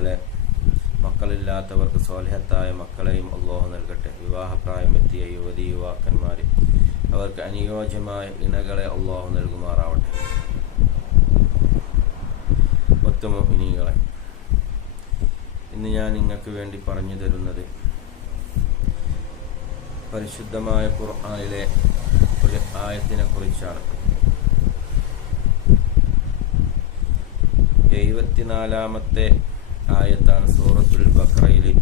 അതുപോലെ മക്കളില്ലാത്തവർക്ക് സ്വാലിഹത്തായ മക്കളെയും അല്ലാഹു നൽകട്ടെ. വിവാഹപ്രായമെത്തിയ യുവതി യുവാക്കന്മാർ അവർക്ക് അനുയോജ്യമായ ഇണകളെ അല്ലാഹു നൽകുമാറാവട്ടെ. മുഅ്മിനീങ്ങളെ, ഇന്ന് ഞാൻ നിങ്ങൾക്ക് വേണ്ടി പറഞ്ഞു തരുന്നത് പരിശുദ്ധമായ ഖുർആനിലെ ഒരു ആയത്തിനെ കുറിച്ചാണ്. 74-ാമത്തെ ആയത്താണ് സൂറത്തുൽ ബഖറയിലെ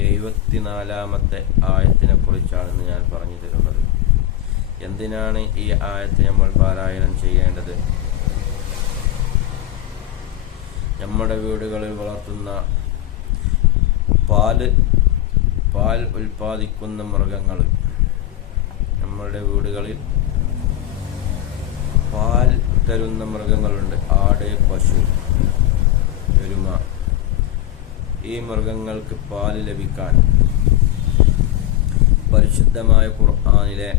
74-ാമത്തെ ആയത്തിനെ കുറിച്ചാണ് ഇന്ന് ഞാൻ പറഞ്ഞു തരുന്നത്. എന്തിനാണ് ഈ ആയത്ത് നമ്മൾ പാരായണം ചെയ്യേണ്ടത്? നമ്മുടെ വീടുകളിൽ വളർത്തുന്ന പാൽ ഉൽപ്പാദിക്കുന്ന മൃഗങ്ങൾ, നമ്മുടെ വീടുകളിൽ പാൽ തരുന്ന മൃഗങ്ങളുണ്ട്. ആട്, പശു, എരുമ. ഈ മൃഗങ്ങൾക്ക് പാൽ ലഭിക്കാൻ പരിശുദ്ധമായ ഖുർആനിലെ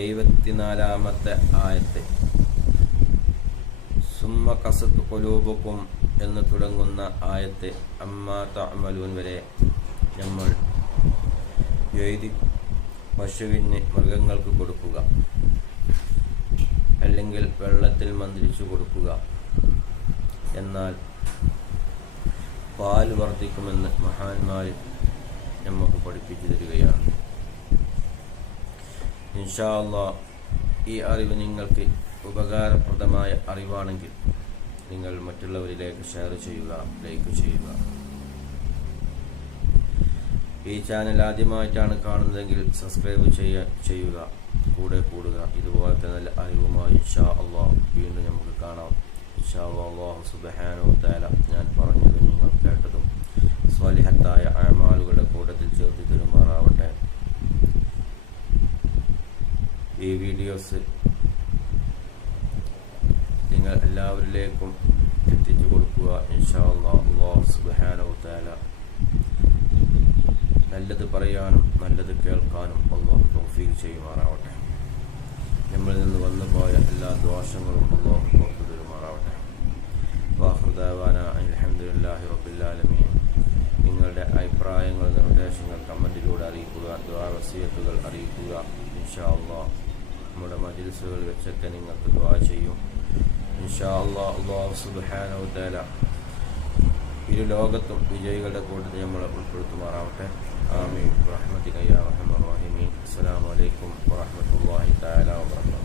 74-ാമത്തെ ആയത്ത് സുമ്മ ഖസത് ഖുലൂബുക്കും എന്ന് തുടങ്ങുന്ന ആയത്ത് അമ്മാ തഅമലൂൻ വരെ നമ്മൾ എഴുതി പശുവിന് മൃഗങ്ങൾക്ക് കൊടുക്കുക, അല്ലെങ്കിൽ വെള്ളത്തിൽ മന്ത്രിച്ചു കൊടുക്കുക, എന്നാൽ പാൽ വർദ്ധിക്കുമെന്ന് മഹാന്മാർ നമുക്ക് പഠിപ്പിച്ചു തരികയാണ്. ഇൻഷാ അല്ലാഹ് ഈ അറിവ് നിങ്ങൾക്ക് ഉപകാരപ്രദമായ അറിവാണെങ്കിൽ നിങ്ങൾ മറ്റുള്ളവരിലേക്ക് ഷെയർ ചെയ്യുക, ലൈക്ക് ചെയ്യുക. ഈ ചാനൽ ആദ്യമായിട്ടാണ് കാണുന്നതെങ്കിൽ സബ്സ്ക്രൈബ് ചെയ്യുക, കൂടെ കൂടുക. ഇതുപോലത്തെ നല്ല അറിവുമായി ഇൻഷാ അല്ലാഹ് വീണ്ടും നമുക്ക് കാണാം. ഇൻഷാ അല്ലാഹ് സുബ്ഹാനഹു വ തആല ഞാൻ പറഞ്ഞതും നിങ്ങൾ കേട്ടതും സ്വാലിഹത്തായ അഅമാലുകളുടെ കൂട്ടത്തിൽ ചേർത്ത് തരുമാറാവട്ടെ. ഈ വീഡിയോസ് നിങ്ങൾ എല്ലാവരിലേക്കും എത്തിച്ചു കൊടുക്കുക. ഇൻഷാ അല്ലാഹ് അല്ലാഹു സുബ്ഹാനഹു വ തആല നല്ലത് പറയാനും നല്ലത് കേൾക്കാനും അല്ലാഹു തൗഫീഖ് ചെയ്യുമാറാവട്ടെ. നമ്മളിൽ നിന്ന് വന്നുപോയ എല്ലാ ദോഷങ്ങളും അല്ലാഹു പുറത്തു തരുമാറാവട്ടെ. വാഖിറു ദഅവാന അൽഹംദുലില്ലാഹി റബ്ബിൽ ആലമീൻ. നിങ്ങളുടെ അഭിപ്രായങ്ങൾ, നിർദ്ദേശങ്ങൾ കമന്റിലൂടെ അറിയിക്കുക, ദുആ വസിയത്തുകൾ അറിയിക്കുക. ഇൻഷാ അല്ലാഹ് നമ്മുടെ മജ്ലിസുകൾ വെച്ചൊക്കെ നിങ്ങൾക്ക് ദുആ ചെയ്യും. ഇൻഷാ അല്ലാഹ് അല്ലാഹു സുബ്ഹാനഹു വ തആല ഇരു ലോകത്തും വിജയികളുടെ കൂട്ടത്തിൽ നമ്മളെ ഉൾപ്പെടുത്തുമാറാവട്ടെ. ആമീൻ. റഹ്മതിക യാ അർഹമർ റഹീമീൻ. അസ്സലാമു അലൈക്കും വറഹ്മത്തുള്ളാഹി തആല വബറകാതുഹു.